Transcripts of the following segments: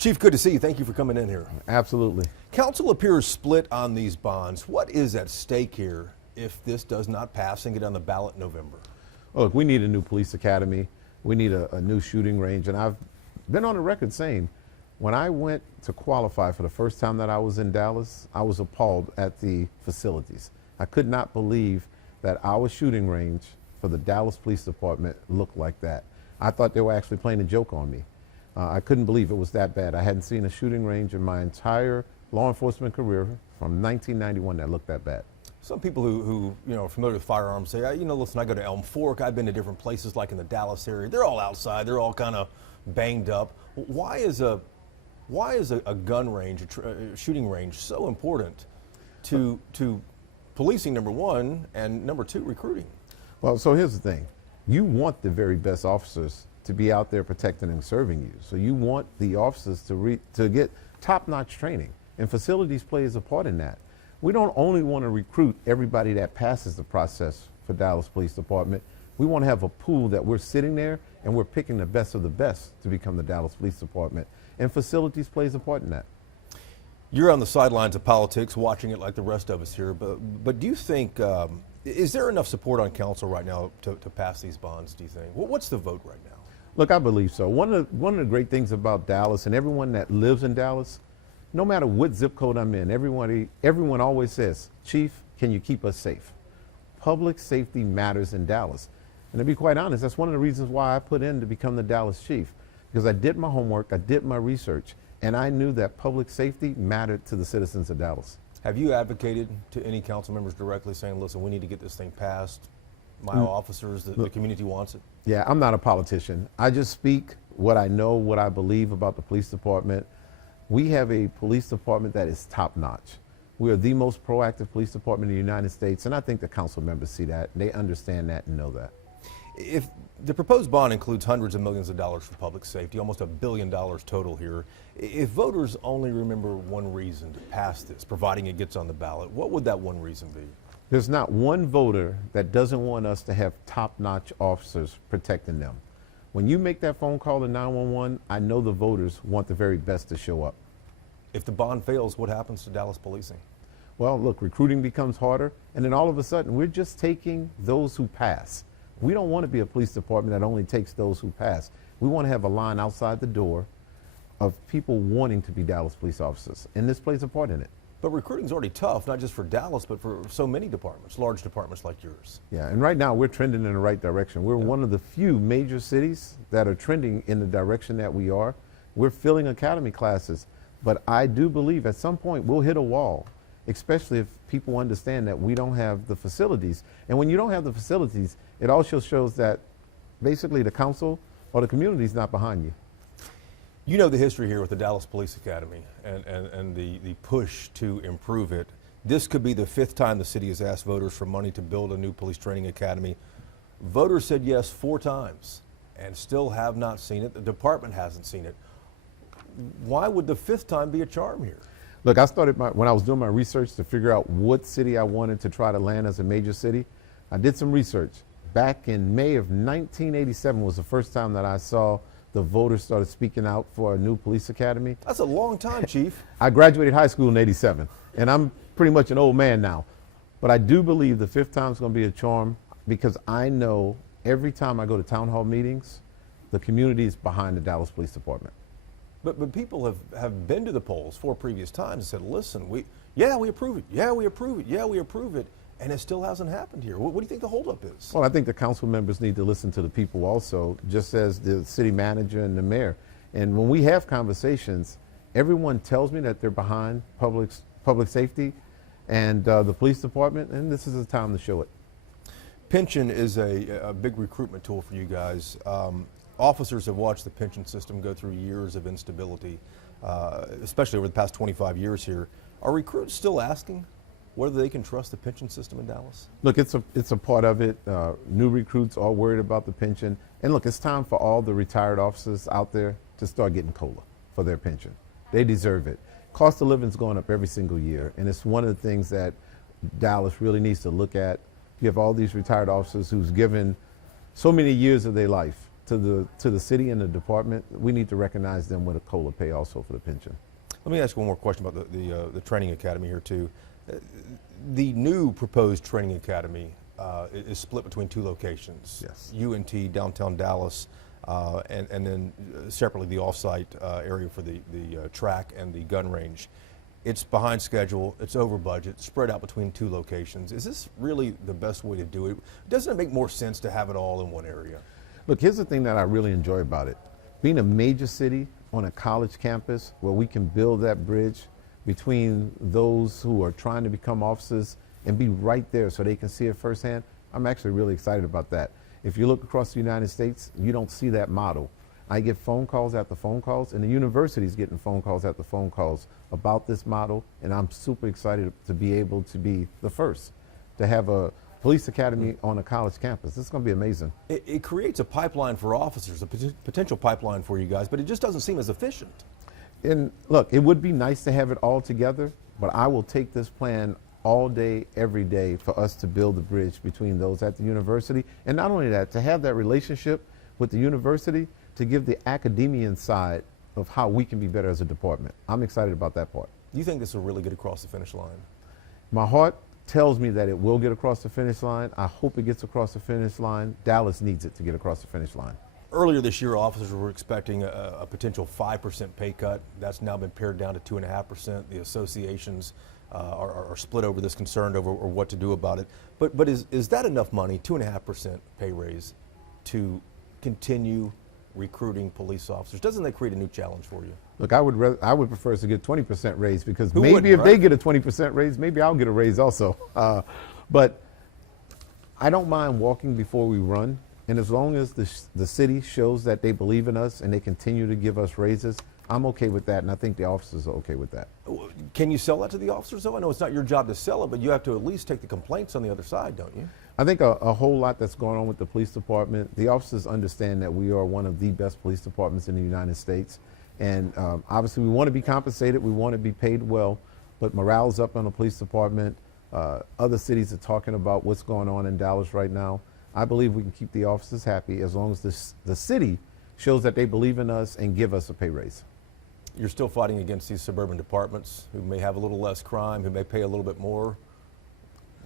Chief, good to see you. Thank you for coming in here. Absolutely. Council appears split on these bonds. What is at stake here if this does not pass and get on the ballot in November? Look, we need a new police academy. We need a new shooting range. And I've been on the record saying, when I went to qualify for the first time that I was in Dallas, I was appalled at the facilities. I could not believe that our shooting range for the Dallas Police Department looked like that. I thought they were actually playing a joke on me. I couldn't believe it was that bad. I hadn't seen a shooting range in my entire law enforcement career from 1991 that looked that bad. Some people who are familiar with firearms say, listen, I go to Elm Fork. I've been to different places like in the Dallas area. They're all outside. They're all kind of banged up. Why is a gun range, a shooting range, so important to policing, number one, and number two, recruiting? Well, so here's the thing. You want the very best officers to be out there protecting and serving you. So you want the officers to get top-notch training, and facilities plays a part in that. We don't only want to recruit everybody that passes the process for Dallas Police Department. We want to have a pool that we're sitting there and we're picking the best of the best to become the Dallas Police Department, and facilities plays a part in that. You're on the sidelines of politics, watching it like the rest of us here, but do you think, is there enough support on council right now to pass these bonds, do you think? What's the vote right now? Look, I believe so. One of the great things about Dallas, and everyone that lives in Dallas, no matter what zip code I'm in, everyone always says, Chief, can you keep us safe? Public safety matters in Dallas. And to be quite honest, that's one of the reasons why I put in to become the Dallas chief, because I did my homework, I did my research, and I knew that public safety mattered to the citizens of Dallas. Have you advocated to any council members directly saying, listen, we need to get this thing passed? My officers, the community wants it? Yeah, I'm not a politician. I just speak what I know, what I believe about the police department. We have a police department that is top notch. We are the most proactive police department in the United States, and I think the council members see that, and they understand that and know that. If the proposed bond includes hundreds of millions of dollars for public safety, almost $1 billion total here, if voters only remember one reason to pass this, providing it gets on the ballot, what would that one reason be? There's not one voter that doesn't want us to have top-notch officers protecting them. When you make that phone call to 911, I know the voters want the very best to show up. If the bond fails, what happens to Dallas policing? Well, look, recruiting becomes harder, and then all of a sudden, we're just taking those who pass. We don't want to be a police department that only takes those who pass. We want to have a line outside the door of people wanting to be Dallas police officers, and this plays a part in it. But recruiting's already tough, not just for Dallas, but for so many departments, large departments like yours. Yeah, and right now we're trending in the right direction. We're one of the few major cities that are trending in the direction that we are. We're filling academy classes, but I do believe at some point we'll hit a wall, especially if people understand that we don't have the facilities. And when you don't have the facilities, it also shows that basically the council or the community is not behind you. You know the history here with the Dallas Police Academy and the push to improve it. This could be the 5th time the city has asked voters for money to build a new police training academy. Voters said yes 4 times and still have not seen it. The department hasn't seen it. Why would the 5th time be a charm here? Look, I started when I was doing my research to figure out what city I wanted to try to land as a major city. I did some research. Back in May of 1987 was the first time that I saw the voters started speaking out for a new police academy. That's a long time, Chief. I graduated high school in '87, and I'm pretty much an old man now. But I do believe the 5th time is going to be a charm, because I know every time I go to town hall meetings, the community is behind the Dallas Police Department. But people have been to the polls 4 previous times and said, listen, we approve it, we approve it, we approve it, and it still hasn't happened here. What do you think the holdup is? Well, I think the council members need to listen to the people also, just as the city manager and the mayor. And when we have conversations, everyone tells me that they're behind public safety and the police department, and this is the time to show it. Pension is a big recruitment tool for you guys. Officers have watched the pension system go through years of instability, especially over the past 25 years here. Are recruits still asking whether they can trust the pension system in Dallas? Look, it's a part of it. New recruits are worried about the pension. And look, it's time for all the retired officers out there to start getting COLA for their pension. They deserve it. Cost of living is going up every single year, and it's one of the things that Dallas really needs to look at. You have all these retired officers who's given so many years of their life to the city and the department, we need to recognize them with a COLA pay also for the pension. Let me ask one more question about the training academy here too. The new proposed training academy is split between two locations. Yes. UNT, downtown Dallas, and then separately the off-site area for the track and the gun range. It's behind schedule, it's over budget, spread out between two locations. Is this really the best way to do it? Doesn't it make more sense to have it all in one area? Look, here's the thing that I really enjoy about it. Being a major city on a college campus where we can build that bridge between those who are trying to become officers and be right there so they can see it firsthand, I'm actually really excited about that. If you look across the United States, you don't see that model. I get phone calls after phone calls, and the university's getting phone calls after phone calls about this model, and I'm super excited to be able to be the first to have a police academy on a college campus. This is going to be amazing. It creates a pipeline for officers, a potential pipeline for you guys, but it just doesn't seem as efficient. And look, it would be nice to have it all together, but I will take this plan all day, every day for us to build the bridge between those at the university. And not only that, to have that relationship with the university to give the academician side of how we can be better as a department. I'm excited about that part. Do you think this will really get across the finish line? My heart tells me that it will get across the finish line. I hope it gets across the finish line. Dallas needs it to get across the finish line. Earlier this year, officers were expecting a potential 5% pay cut. That's now been pared down to 2.5%. The associations are split over this, concerned over or what to do about it. But is that enough money, 2.5% pay raise, to continue recruiting police officers? Doesn't that create a new challenge for you? Look, I would prefer us to get 20% raise, because Who maybe wouldn't, if right? they get a 20% raise, maybe I'll get a raise also. But I don't mind walking before we run. And as long as the city shows that they believe in us and they continue to give us raises, I'm okay with that, and I think the officers are okay with that. Can you sell that to the officers, though? I know it's not your job to sell it, but you have to at least take the complaints on the other side, don't you? I think a whole lot that's going on with the police department. The officers understand that we are one of the best police departments in the United States. And obviously we want to be compensated, we want to be paid well, but morale's up on the police department. Other cities are talking about what's going on in Dallas right now. I believe we can keep the officers happy as long as the city shows that they believe in us and give us a pay raise. You're still fighting against these suburban departments who may have a little less crime, who may pay a little bit more.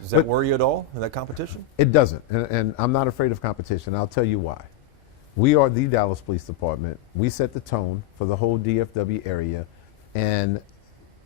Does that worry you at all, in that competition? It doesn't, and I'm not afraid of competition. I'll tell you why. We are the Dallas Police Department. We set the tone for the whole DFW area, and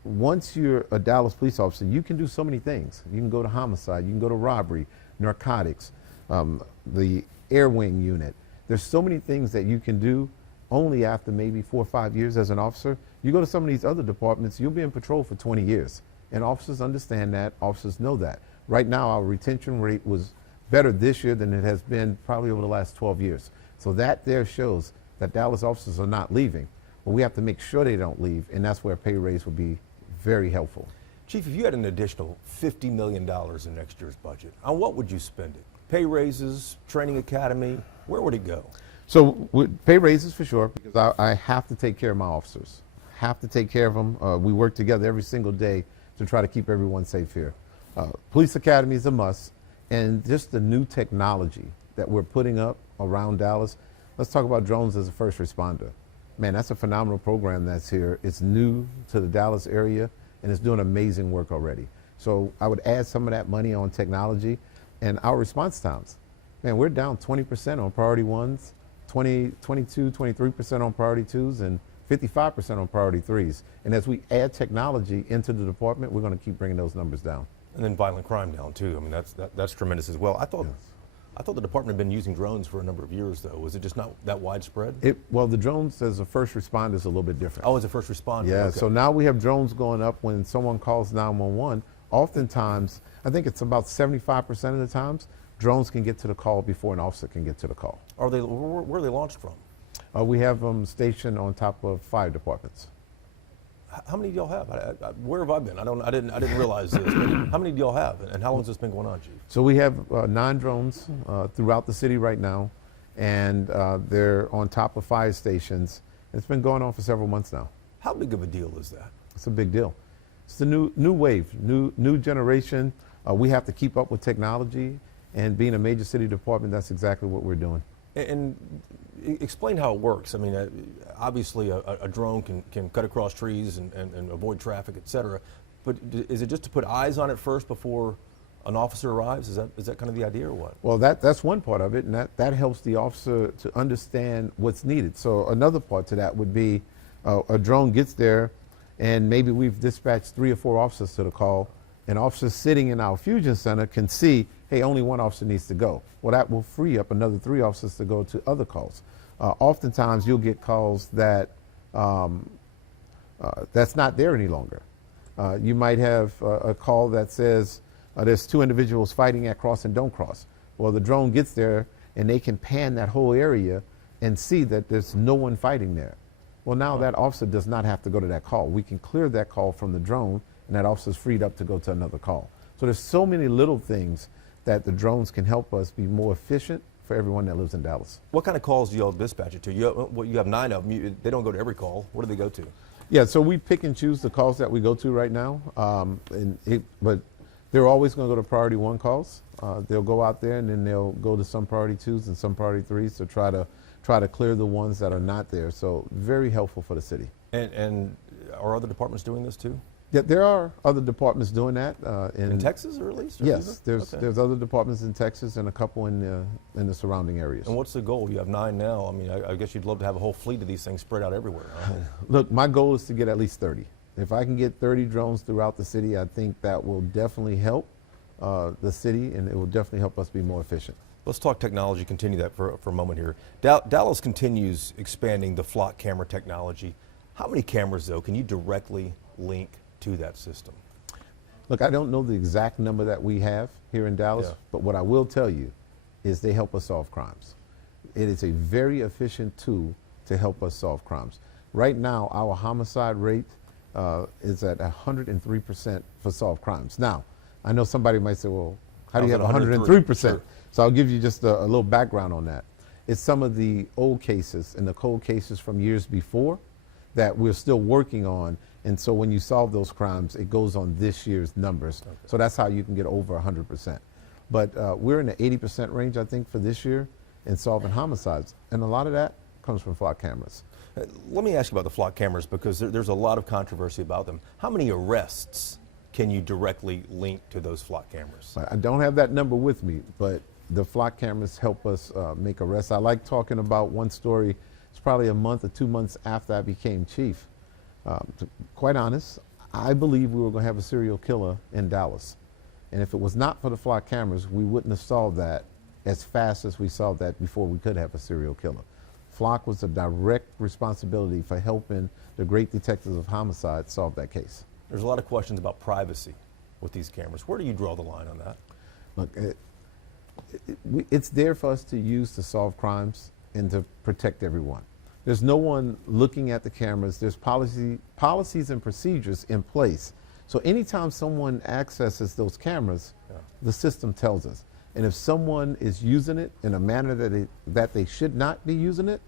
once you're a Dallas police officer, you can do so many things. You can go to homicide, you can go to robbery, narcotics, the air wing unit. There's so many things that you can do only after maybe 4 or 5 years as an officer. You go to some of these other departments, you'll be in patrol for 20 years. And officers understand that, officers know that. Right now, our retention rate was better this year than it has been probably over the last 12 years. So that there shows that Dallas officers are not leaving, but we have to make sure they don't leave, and that's where a pay raise would be very helpful. Chief, if you had an additional $50 million in next year's budget, on what would you spend it? Pay raises, training academy, where would it go? So pay raises for sure, because I have to take care of my officers. Have to take care of them. We work together every single day to try to keep everyone safe here. Police academy is a must, and just the new technology that we're putting up around Dallas. Let's talk about drones as a first responder. Man, that's a phenomenal program that's here. It's new to the Dallas area, and it's doing amazing work already. So I would add some of that money on technology and our response times. Man, we're down 20% on priority ones, 22, 23% on priority twos, and 55% on priority threes. And as we add technology into the department, we're going to keep bringing those numbers down. And then violent crime down too. I mean, that's tremendous as well. I thought the department had been using drones for a number of years, though. Was it just not that widespread? Well, the drones as a first responder is a little bit different. Oh, as a first responder. Yeah, okay. so now we have drones going up when someone calls 911. Oftentimes, I think it's about 75% of the times, drones can get to the call before an officer can get to the call. Where are they launched from? We have them stationed on top of fire departments. How many do y'all have? Where have I been? I didn't realize this. But how many do y'all have, and how long has this been going on, Chief? So we have 9 drones throughout the city right now, and they're on top of fire stations. It's been going on for several months now. How big of a deal is that? It's a big deal. It's the new wave, new generation. We have to keep up with technology, and being a major city department, that's exactly what we're doing. And explain how it works. I mean, obviously a drone can cut across trees and avoid traffic, et cetera. But is it just to put eyes on it first before an officer arrives? Is that kind of the idea or what? Well, that's one part of it, and that helps the officer to understand what's needed. So another part to that would be a drone gets there, and maybe we've dispatched 3 or 4 officers to the call. An officer sitting in our fusion center can see, hey, only 1 officer needs to go. Well, that will free up another 3 officers to go to other calls. Oftentimes, you'll get calls that that's not there any longer. You might have a call that says there's 2 individuals fighting at cross and don't cross. Well, the drone gets there and they can pan that whole area and see that there's no one fighting there. Well, now that officer does not have to go to that call. We can clear that call from the drone, and that officer's freed up to go to another call. So there's so many little things that the drones can help us be more efficient for everyone that lives in Dallas. What kind of calls do y'all dispatch it to? You have 9 of them. They don't go to every call. What do they go to? Yeah, so we pick and choose the calls that we go to right now, but they're always going to go to priority 1 calls. They'll go out there and then they'll go to some priority 2s and some priority 3s to try to clear the ones that are not there. So very helpful for the city. And are other departments doing this too? Yeah, there are other departments doing that. In Texas, or at least? Or yes, okay. there's other departments in Texas and a couple in the surrounding areas. And what's the goal? You have 9 now. I mean, I guess you'd love to have a whole fleet of these things spread out everywhere. Huh? Look, my goal is to get at least 30. If I can get 30 drones throughout the city, I think that will definitely help the city, and it will definitely help us be more efficient. Let's talk technology, continue that for a moment here. Dallas continues expanding the flock camera technology. How many cameras, though, can you directly link to that system? Look, I don't know the exact number that we have here in Dallas, Yeah. but what I will tell you is they help us solve crimes. It is a very efficient tool to help us solve crimes. Right now, our homicide rate is at 103% for solved crimes. Now, I know somebody might say, well, how do you have 103%? Sure. So I'll give you just a little background on that. It's some of the old cases and the cold cases from years before that we're still working on. And so when you solve those crimes, it goes on this year's numbers. Okay. So that's how you can get over 100%. But we're in the 80% range, I think, for this year in solving homicides. And a lot of that comes from flock cameras. Let me ask you about the flock cameras, because there's a lot of controversy about them. How many arrests can you directly link to those flock cameras? I don't have that number with me, but the flock cameras help us make arrests. I like talking about one story. It's probably a month or 2 months after I became chief. To quite honest, I believe we were going to have a serial killer in Dallas. And if it was not for the flock cameras, we wouldn't have solved that as fast as we solved that before we could have a serial killer. Flock was a direct responsibility for helping the great detectives of homicide solve that case. There's a lot of questions about privacy with these cameras. Where do you draw the line on that? Look, it's there for us to use to solve crimes and to protect everyone. There's no one looking at the cameras. There's policies and procedures in place. So anytime someone accesses those cameras, the system tells us. And if someone is using it in a manner that they should not be using it,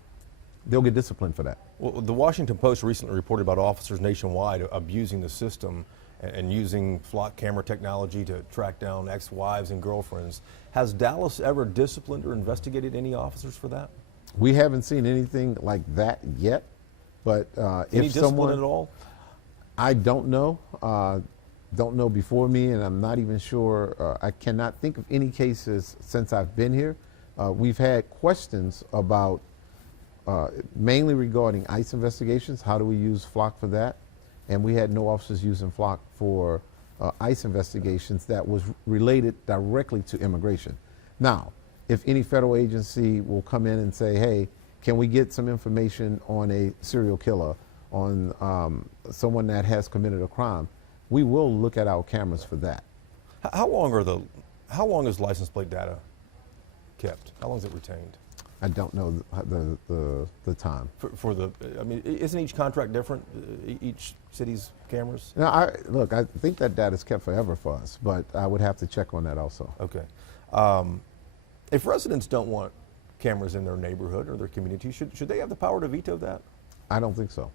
they'll get disciplined for that. Well, the Washington Post recently reported about officers nationwide abusing the system and using flock camera technology to track down ex-wives and girlfriends. Has Dallas ever disciplined or investigated any officers for that? We haven't seen anything like that yet, but any if discipline someone, at all? I don't know. Don't know before me, and I'm not even sure. I cannot think of any cases since I've been here. We've had questions about mainly regarding ICE investigations. How do we use flock for that? And we had no officers using flock for ICE investigations that was related directly to immigration. Now, if any federal agency will come in and say, hey, can we get some information on a serial killer, on someone that has committed a crime, we will look at our cameras for that. How long is license plate data kept? How long is it retained? I don't know the time. I mean, isn't each contract different, each city's cameras? No, look, I think that data is kept forever for us, but I would have to check on that also. Okay. If residents don't want cameras in their neighborhood or their community, should they have the power to veto that? I don't think so.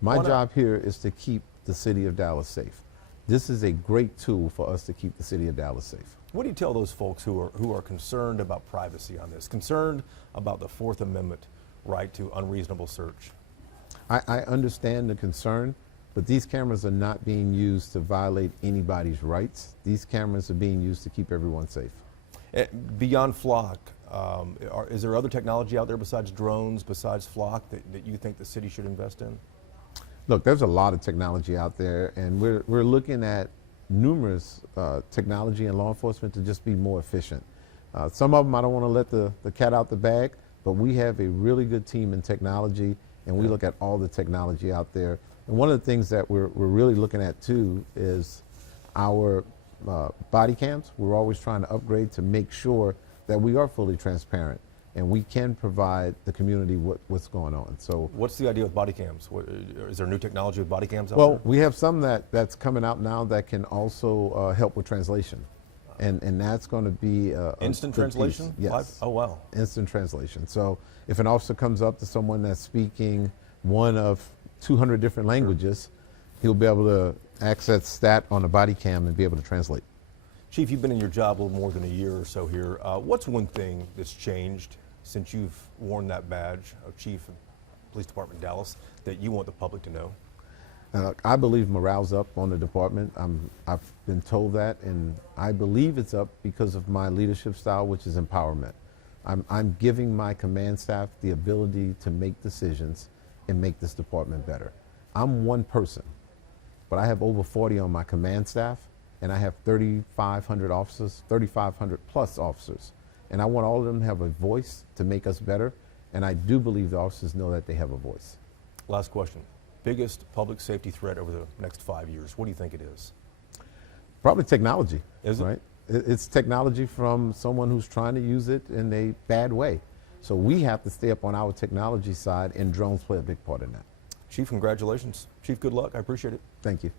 My job here is to keep the city of Dallas safe. this is a great tool for us to keep the city of Dallas safe. What do you tell those folks who are concerned about privacy on this, concerned about the Fourth Amendment right to unreasonable search? I understand the concern, but these cameras are not being used to violate anybody's rights. These cameras are being used to keep everyone safe. Beyond Flock, is there other technology out there besides drones, besides Flock, that you think the city should invest in? Look, there's a lot of technology out there, and we're looking at numerous technology in law enforcement to just be more efficient. Some of them I don't want to let the cat out the bag, but we have a really good team in technology, and we look at all the technology out there. And one of the things that we're really looking at too is our body cams. We're always trying to upgrade to make sure that we are fully transparent and we can provide the community what's going on. So, what's the idea with body cams? Is there new technology with body cams out well, there? we have some that's coming out now that can also help with translation, and that's going to be Instant a good translation? piece. Yes. Oh, wow. Instant translation. So if an officer comes up to someone that's speaking one of 200 different languages, he'll be able to access that on the body cam and be able to translate. Chief, you've been in your job a little more than a year or so here. What's one thing that's changed since you've worn that badge of Chief of Police Department in Dallas that you want the public to know? I believe morale's up on the department. I've been told that, and I believe it's up because of my leadership style, which is empowerment. I'm giving my command staff the ability to make decisions and make this department better. I'm one person, but I have over 40 on my command staff, and I have 3,500 officers, 3,500 plus officers. And I want all of them to have a voice to make us better, and I do believe the officers know that they have a voice. Last question. Biggest public safety threat over the next 5 years, what do you think it is? Probably technology. Is it? Right? It's technology from someone who's trying to use it in a bad way. So we have to stay up on our technology side, and drones play a big part in that. Chief, congratulations. Chief, good luck. I appreciate it. Thank you.